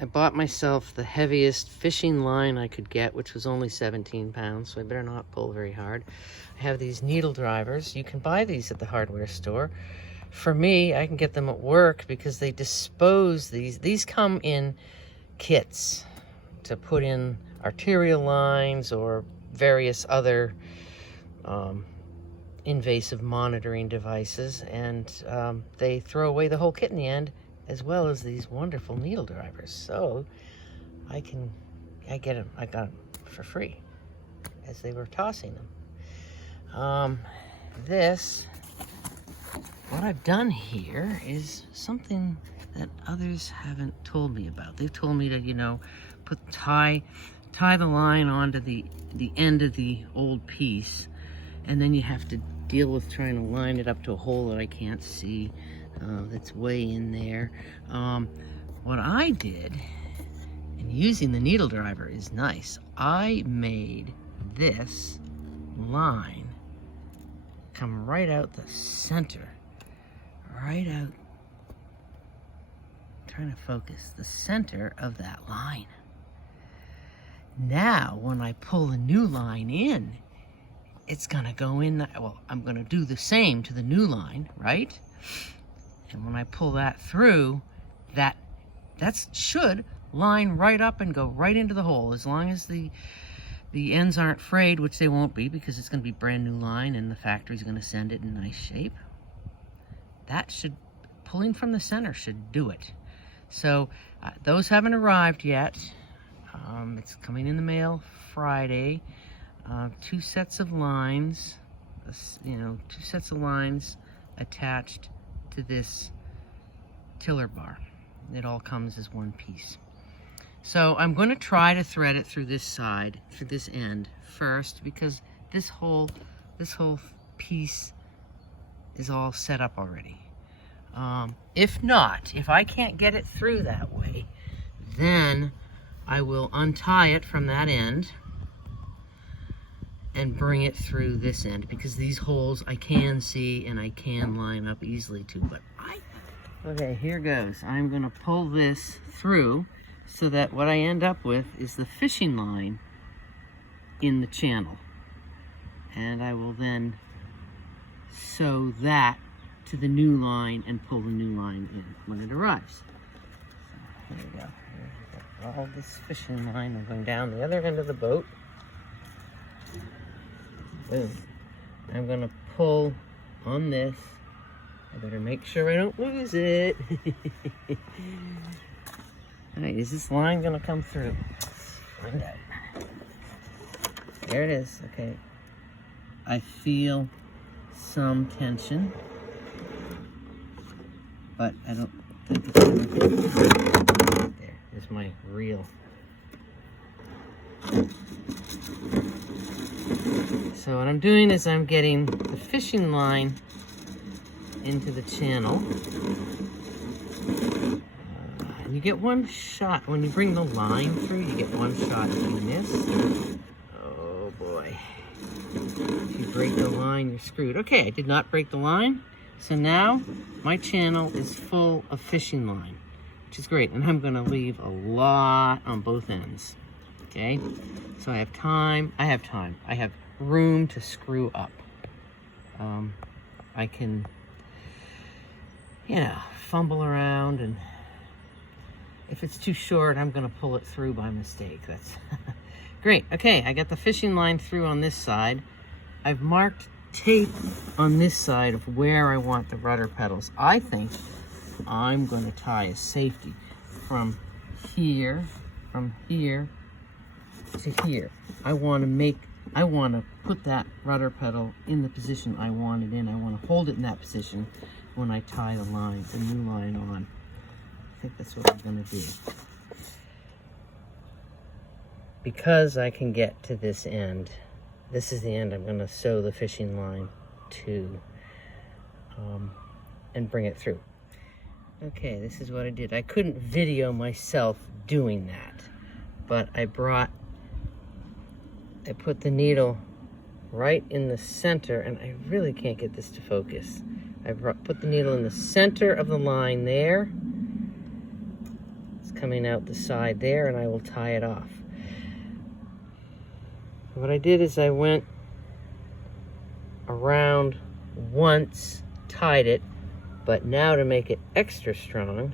I bought myself the heaviest fishing line I could get, which was only 17 pounds, so I better not pull very hard. I have these needle drivers. You can buy these at the hardware store. For me, I can get them at work because they dispose these. These come in kits to put in arterial lines or various other invasive monitoring devices, and they throw away the whole kit in the end, as well as these wonderful needle drivers. So I got them for free as they were tossing them. What I've done here is something that others haven't told me about. They've told me to, you know, tie the line onto the end of the old piece, and then you have to deal with trying to line it up to a hole that I can't see. That's way in there. What I did, and using the needle driver is nice, I made this line come right out the center, right out, trying to focus, the center of that line. Now, when I pull the new line in, it's gonna go in, well, I'm gonna do the same to the new line, right? And when I pull that through, that should line right up and go right into the hole, as long as the ends aren't frayed, which they won't be because it's gonna be brand new line and the factory's gonna send it in nice shape. That should, pulling from the center should do it. So those haven't arrived yet. It's coming in the mail Friday. 2 sets of lines, you know, 2 sets of lines attached to this tiller bar. It all comes as one piece. So I'm going to try to thread it through this side, through this end first, because this whole piece is all set up already. If not, if I can't get it through that way, then I will untie it from that end and bring it through this end, because these holes I can see and I can line up easily too. But okay, here goes. I'm gonna pull this through so that what I end up with is the fishing line in the channel. And I will then sew that to the new line and pull the new line in when it arrives. So here we go. Here's all this fishing line. I'm going down the other end of the boat. Boom. I'm gonna pull on this. I better make sure I don't lose it. All right, is this line gonna come through? Let's find out. There it is. Okay. I feel some tension, but I don't think it's gonna. There's my reel. So what I'm doing is I'm getting the fishing line into the channel. And you get one shot. When you bring the line through, you get one shot if you miss. Oh boy. If you break the line, you're screwed. Okay, I did not break the line. So now my channel is full of fishing line, which is great. And I'm gonna leave a lot on both ends. Okay, so I have time. I have room to screw up. I can, you know, fumble around, and if it's too short, I'm gonna pull it through by mistake. That's great. Okay, I got the fishing line through on this side. I've marked tape on this side of where I want the rudder pedals. I think I'm gonna tie a safety from here to here. I want to put that rudder pedal in the position I want it in. I want to hold it in that position when I tie the new line on. I think that's what I'm going to do. Because I can get to this end, this is the end I'm going to sew the fishing line to and bring it through. Okay, this is what I did. I couldn't video myself doing that, but I put the needle right in the center, and I really can't get this to focus. I put the needle in the center of the line there. It's coming out the side there, and I will tie it off. What I did is I went around once, tied it, but now to make it extra strong,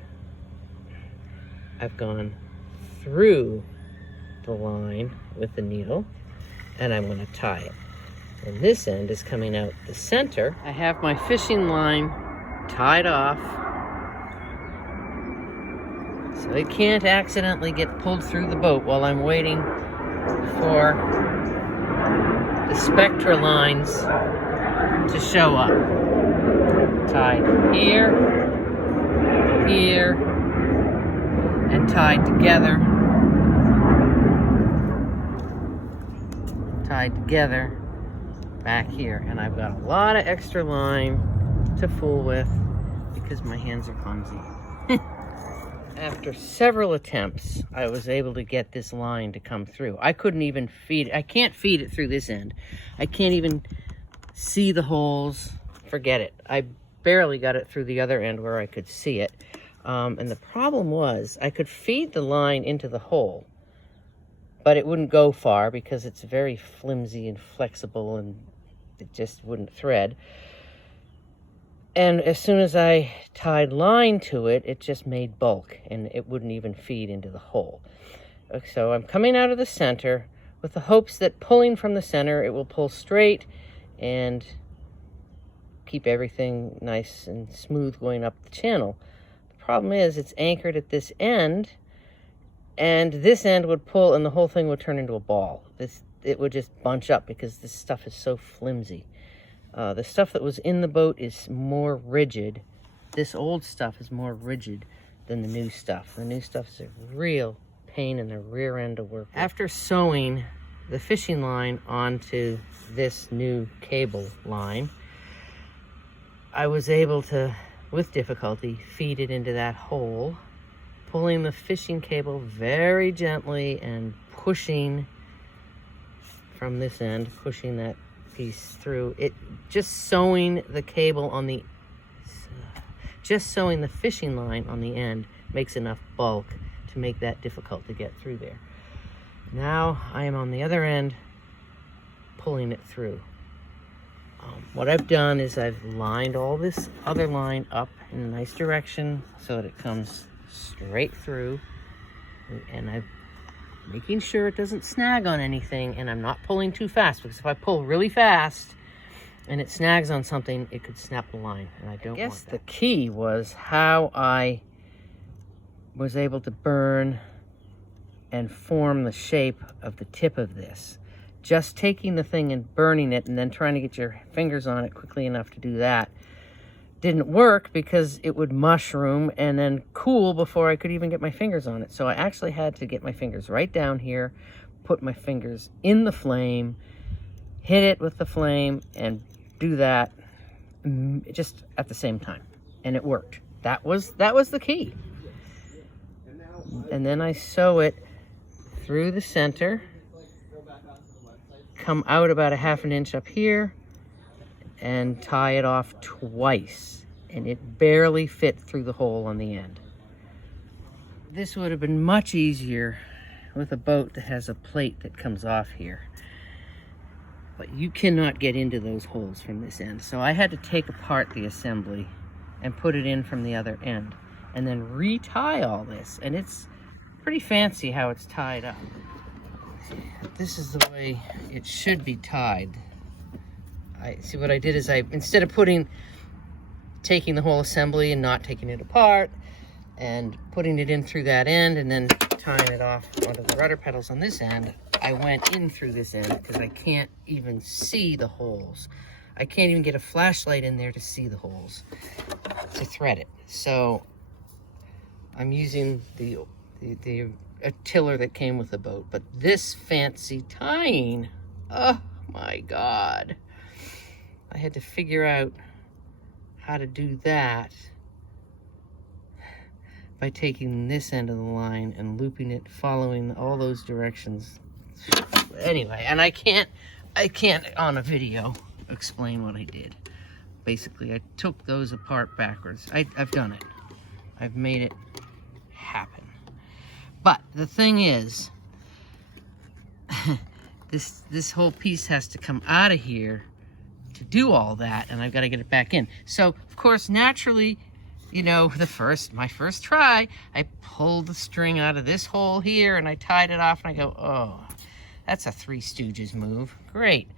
I've gone through the line with the needle, and I'm going to tie it. And this end is coming out the center. I have my fishing line tied off, so it can't accidentally get pulled through the boat while I'm waiting for the spectra lines to show up. Tied here, here, and tied together. Tied together back here. And I've got a lot of extra line to fool with because my hands are clumsy. After several attempts, I was able to get this line to come through. I couldn't even feed it. I can't feed it through this end. I can't even see the holes. Forget it. I barely got it through the other end where I could see it. And the problem was I could feed the line into the hole, but it wouldn't go far because it's very flimsy and flexible and it just wouldn't thread. And as soon as I tied line to it, it just made bulk and it wouldn't even feed into the hole. So I'm coming out of the center with the hopes that pulling from the center, it will pull straight and keep everything nice and smooth going up the channel. The problem is it's anchored at this end, and this end would pull and the whole thing would turn into a ball. It would just bunch up because this stuff is so flimsy. The stuff that was in the boat is more rigid. This old stuff is more rigid than the new stuff. The new stuff is a real pain in the rear end to work with. After sewing the fishing line onto this new cable line, I was able to, with difficulty, feed it into that hole, pulling the fishing cable very gently and pushing from this end, pushing that piece through it. Just sewing the cable on the, just sewing the fishing line on the end makes enough bulk to make that difficult to get through there. Now I am on the other end pulling it through. What I've done is I've lined all this other line up in a nice direction so that it comes straight through, and I'm making sure it doesn't snag on anything, and I'm not pulling too fast, because if I pull really fast and it snags on something, it could snap the line, and I don't want that. The key was how I was able to burn and form the shape of the tip of this. Just taking the thing and burning it and then trying to get your fingers on it quickly enough to do that didn't work, because it would mushroom and then cool before I could even get my fingers on it. So I actually had to get my fingers right down here, put my fingers in the flame, hit it with the flame, and do that just at the same time. And it worked. That was the key. And then I sew it through the center, come out about a ½ an inch up here, and tie it off twice, and it barely fit through the hole on the end. This would have been much easier with a boat that has a plate that comes off here, but you cannot get into those holes from this end. So I had to take apart the assembly and put it in from the other end, and then re-tie all this, and it's pretty fancy how it's tied up. This is the way it should be tied. See, what I did is instead of taking the whole assembly and not taking it apart and putting it in through that end and then tying it off onto the rudder pedals on this end, I went in through this end because I can't even see the holes. I can't even get a flashlight in there to see the holes to thread it. So I'm using a tiller that came with the boat, but this fancy tying, oh my God. I had to figure out how to do that by taking this end of the line and looping it, following all those directions. Anyway, and I can't on a video explain what I did. Basically, I took those apart backwards. I've done it. I've made it happen. But the thing is, this whole piece has to come out of here to do all that, and I've got to get it back in. So, of course, naturally, you know, my first try, I pulled the string out of this hole here, and I tied it off, and I go, oh, that's a Three Stooges move. Great.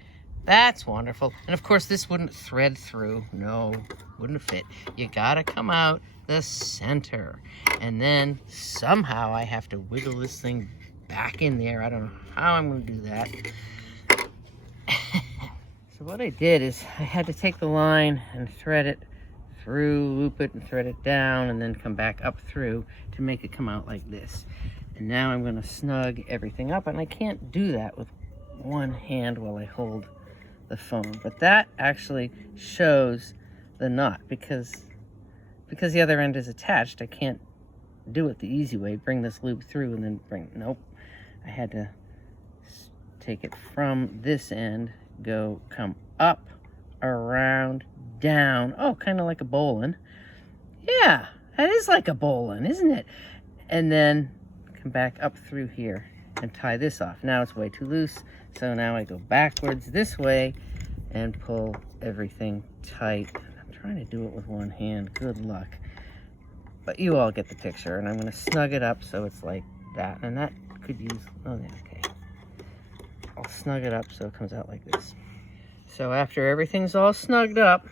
That's wonderful. And, of course, this wouldn't thread through. No, wouldn't fit. You got to come out the center. And then somehow I have to wiggle this thing back in there. I don't know how I'm going to do that. So what I did is I had to take the line and thread it through, loop it and thread it down, and then come back up through to make it come out like this. And now I'm going to snug everything up, and I can't do that with one hand while I hold the phone. But that actually shows the knot because the other end is attached. I can't do it the easy way, bring this loop through and then nope. I had to take it from this end, come up, around, down. Oh, kind of like a bowline. Yeah, that is like a bowline, isn't it? And then come back up through here and tie this off. Now it's way too loose, so now I go backwards this way and pull everything tight. I'm trying to do it with one hand. Good luck. But you all get the picture, and I'm going to snug it up so it's like that. And that could use, oh, okay. I'll snug it up so it comes out like this. So after everything's all snugged up,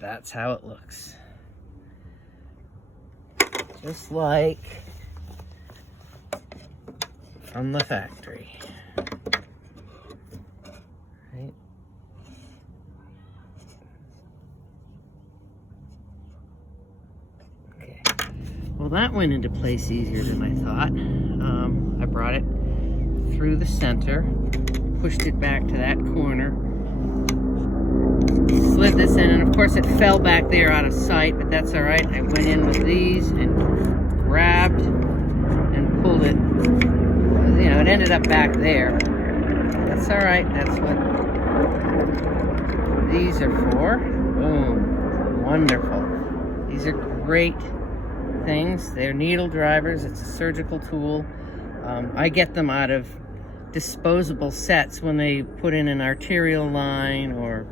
that's how it looks. Just like from the factory. Right? Okay. Well, that went into place easier than I thought. I brought it through the center, pushed it back to that corner, slid this in, and of course it fell back there out of sight, but that's all right. I went in with these and grabbed and pulled it. You know, it ended up back there. That's all right. That's what these are for. Boom. Wonderful. These are great things. They're needle drivers. It's a surgical tool. I get them out of disposable sets when they put in an arterial line or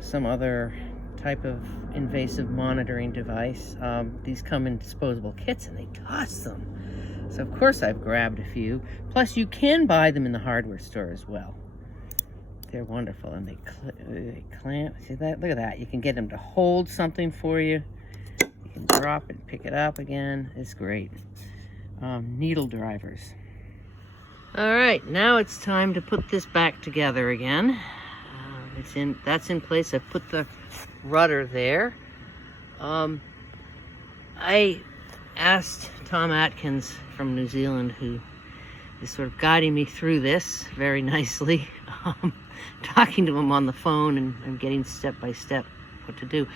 some other type of invasive monitoring device. These come in disposable kits and they cost them. So of course I've grabbed a few. Plus you can buy them in the hardware store as well. They're wonderful, and they clamp. See that? Look at that. You can get them to hold something for you. You can drop and pick it up again. It's great. Needle drivers. All right, now it's time to put this back together again. That's in place. I put the rudder there. I asked Tom Atkins from New Zealand, who is sort of guiding me through this very nicely, talking to him on the phone and getting step by step what to do.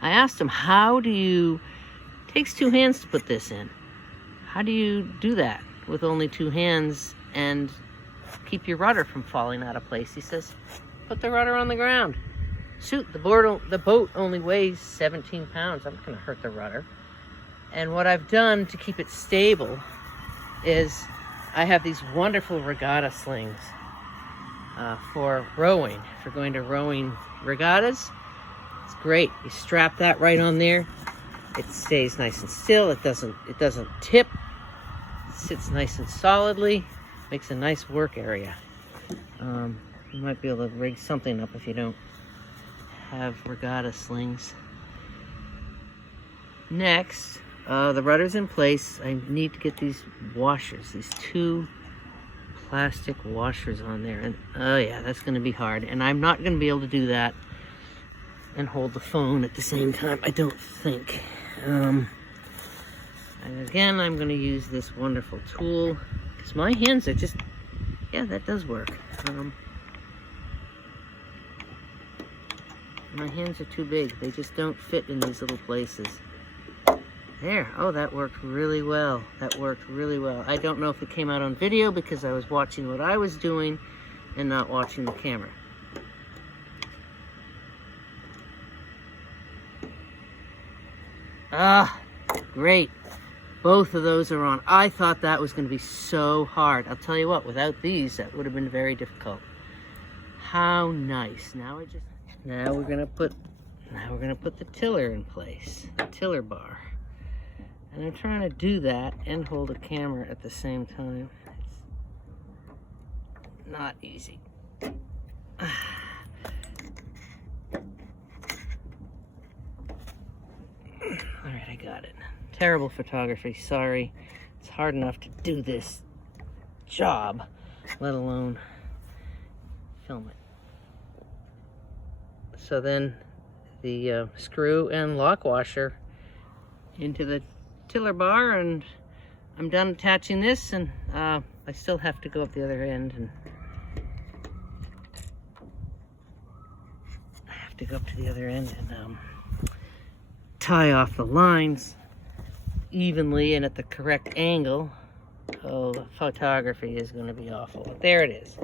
I asked him, it takes two hands to put this in. How do you do that with only two hands and keep your rudder from falling out of place? He says, put the rudder on the ground. Shoot, the boat only weighs 17 pounds. I'm not going to hurt the rudder. And what I've done to keep it stable is I have these wonderful regatta slings for rowing, for going to rowing regattas. It's great. You strap that right on there. It stays nice and still. It doesn't tip. It sits nice and solidly. Makes a nice work area. You might be able to rig something up if you don't have regatta slings. Next, the rudder's in place. I need to get these washers, these two plastic washers on there. And oh yeah, that's going to be hard. And I'm not going to be able to do that and hold the phone at the same time, I don't think. And again, I'm going to use this wonderful tool because my hands are just, yeah, that does work. My hands are too big. They just don't fit in these little places. There. Oh, that worked really well. That worked really well. I don't know if it came out on video because I was watching what I was doing and not watching the camera. Great. Both of those are on. I thought that was going to be so hard. I'll tell you what, without these, that would have been very difficult. How nice. Now we're going to put the tiller in place, the tiller bar. And I'm trying to do that and hold a camera at the same time. It's not easy. All right, I got it. Terrible photography, sorry. It's hard enough to do this job, let alone film it. So then the screw and lock washer into the tiller bar, and I'm done attaching this, and I still have to go up the other end, and I have to go up to the other end and tie off the lines evenly and at the correct angle. Oh, the photography is going to be awful. But there it is.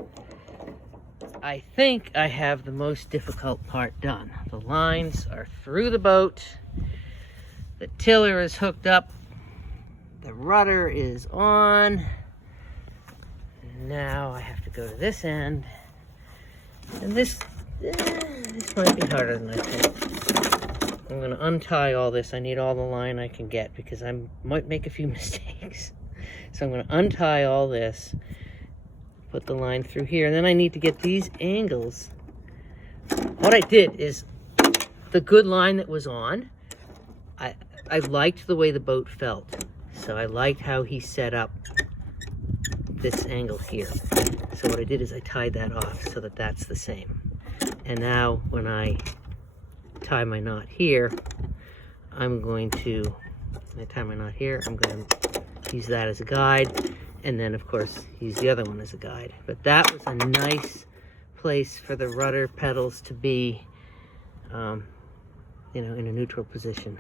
I think I have the most difficult part done. The lines are through the boat. The tiller is hooked up. The rudder is on. Now I have to go to this end. And this might be harder than I think. I'm going to untie all this. I need all the line I can get because I might make a few mistakes. So I'm going to untie all this, put the line through here, and then I need to get these angles. What I did is the good line that was on, I liked the way the boat felt. So I liked how he set up this angle here. So what I did is I tied that off so that that's the same. And now when I tie my knot here, I'm going to use that as a guide, and then of course use the other one as a guide. But that was a nice place for the rudder pedals to be, in a neutral position.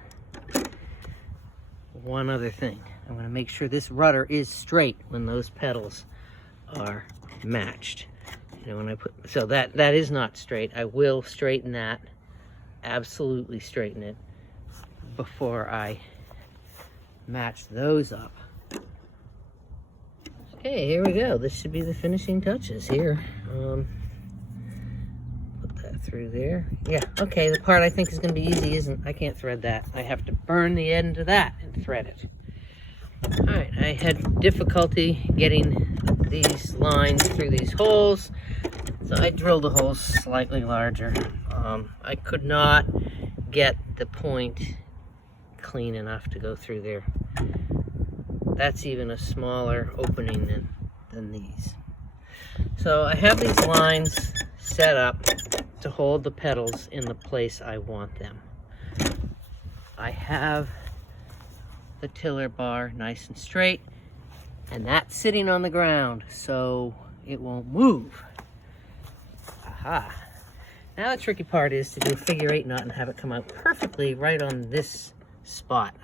One other thing, I'm going to make sure this rudder is straight when those pedals are matched. So that is not straight. I will straighten that, absolutely straighten it before I match those up. Okay, here we go. This should be the finishing touches here. Put that through there. Yeah, okay, the part I think is going to be easy I can't thread that. I have to burn the end of that and thread it. All right, I had difficulty getting these lines through these holes, so I drilled the holes slightly larger. I could not get the point clean enough to go through there. That's even a smaller opening than these. So I have these lines set up to hold the pedals in the place I want them. I have the tiller bar nice and straight, and that's sitting on the ground so it won't move. Aha. Now the tricky part is to do a figure-8 knot and have it come out perfectly right on this spot.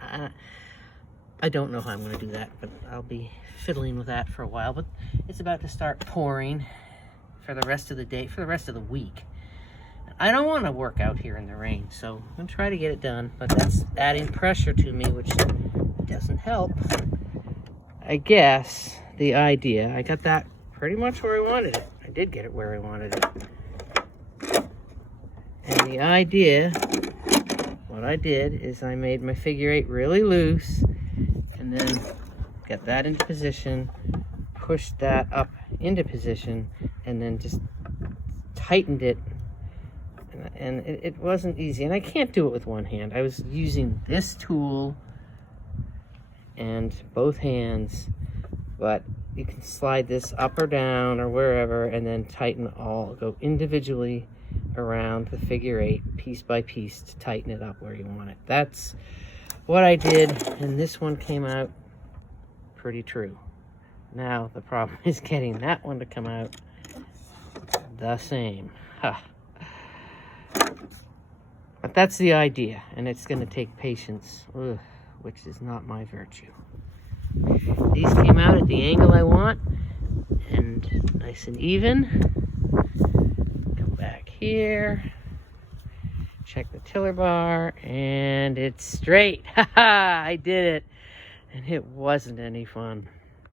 I don't know how I'm going to do that, but I'll be fiddling with that for a while. But it's about to start pouring for the rest of the day, for the rest of the week. I don't want to work out here in the rain, so I'm going to try to get it done, but that's adding pressure to me, which doesn't help. I guess the idea, I got that pretty much where I wanted it. I did get it where I wanted it. And the idea, what I did is I made my figure-8 really loose, and then got that into position, pushed that up into position, and then just tightened it. And it wasn't easy, and I can't do it with one hand. I was using this tool and both hands, but you can slide this up or down or wherever, and then tighten go individually around the figure-8 piece by piece to tighten it up where you want it. That's what I did, and this one came out pretty true. Now the problem is getting that one to come out the same. Huh. But that's the idea, and it's going to take patience, which is not my virtue. These came out at the angle I want, and nice and even. Come back here, Check the tiller bar, and it's straight. Haha, I did it. And it wasn't any fun.